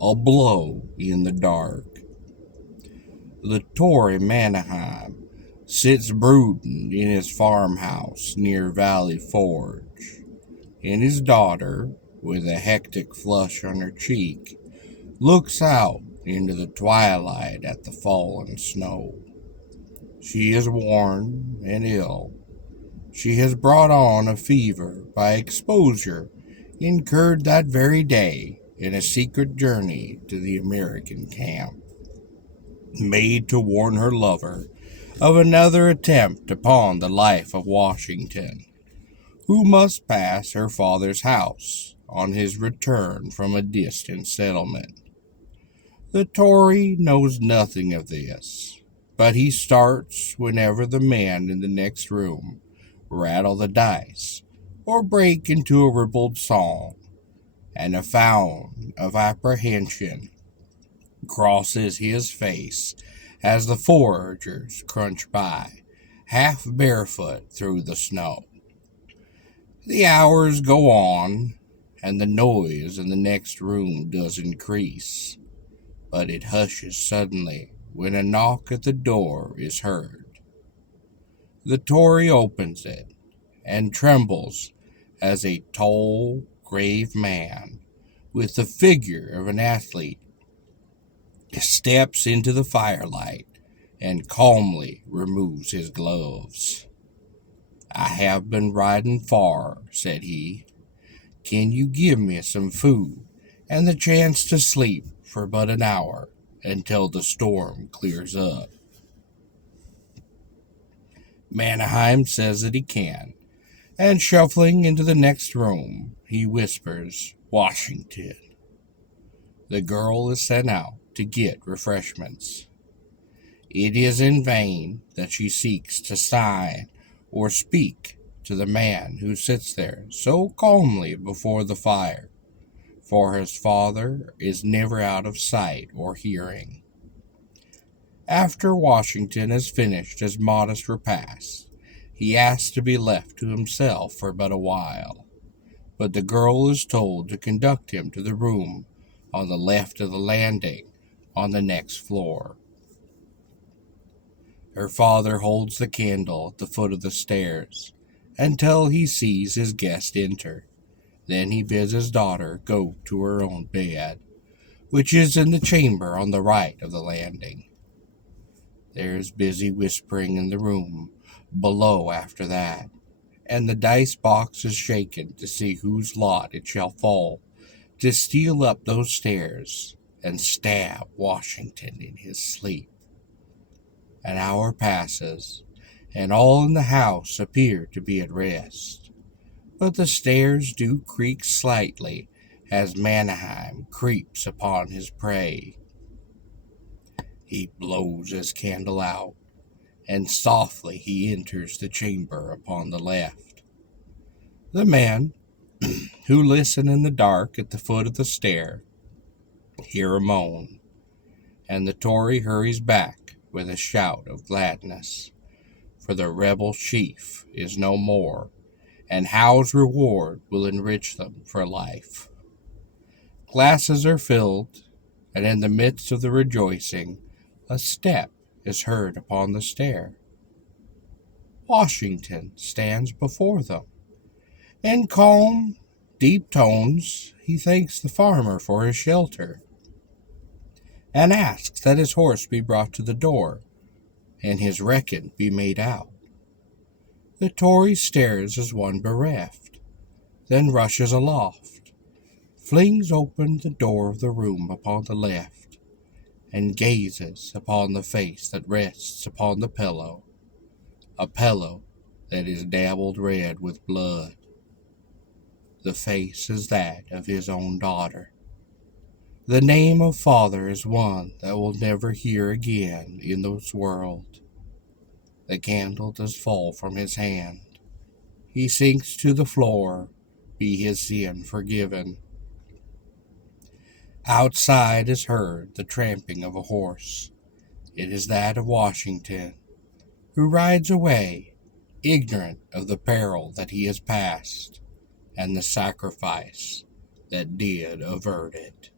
A blow in the dark. The Tory Mannheim sits brooding in his farmhouse near Valley Forge, and his daughter, with a hectic flush on her cheek, looks out into the twilight at the fallen snow. She is worn and ill. She has brought on a fever by exposure incurred that very day in a secret journey to the American camp, made to warn her lover of another attempt upon the life of Washington, who must pass her father's house on his return from a distant settlement. The Tory knows nothing of this, but he starts whenever the men in the next room rattle the dice or break into a ribald song, and a frown of apprehension crosses his face as the foragers crunch by, half barefoot through the snow. The hours go on, and the noise in the next room does increase, but it hushes suddenly when a knock at the door is heard. The Tory opens it and trembles as a tall, grave man with the figure of an athlete steps into the firelight and calmly removes his gloves. "I have been riding far," said he. "Can you give me some food and the chance to sleep for but an hour until the storm clears up?" Mannheim says that he can, and shuffling into the next room, he whispers, "Washington." The girl is sent out to get refreshments. It is in vain that she seeks to sign or speak to the man who sits there so calmly before the fire, for his father is never out of sight or hearing. After Washington has finished his modest repast, he asks to be left to himself for but a while, but the girl is told to conduct him to the room on the left of the landing on the next floor. Her father holds the candle at the foot of the stairs until he sees his guest enter. Then he bids his daughter go to her own bed, which is in the chamber on the right of the landing. There is busy whispering in the room below after that, and the dice box is shaken to see whose lot it shall fall to steal up those stairs and stab Washington in his sleep. An hour passes, and all in the house appear to be at rest, but the stairs do creak slightly as Mannheim creeps upon his prey. He blows his candle out, and softly he enters the chamber upon the left. The men, who listen in the dark at the foot of the stair, hear a moan, and the Tory hurries back with a shout of gladness, for the rebel chief is no more, and Howe's reward will enrich them for life. Glasses are filled, and in the midst of the rejoicing, a step is heard upon the stair. Washington stands before them. In calm, deep tones, he thanks the farmer for his shelter, and asks that his horse be brought to the door, and his reckon be made out. The Tory stares as one bereft, then rushes aloft, flings open the door of the room upon the left, and gazes upon the face that rests upon the pillow, a pillow that is dabbled red with blood. The face is that of his own daughter. The name of father is one that we'll never hear again in this world. The candle does fall from his hand. He sinks to the floor, be his sin forgiven. Outside is heard the tramping of a horse. It is that of Washington, who rides away, ignorant of the peril that he has passed, and the sacrifice that did avert it.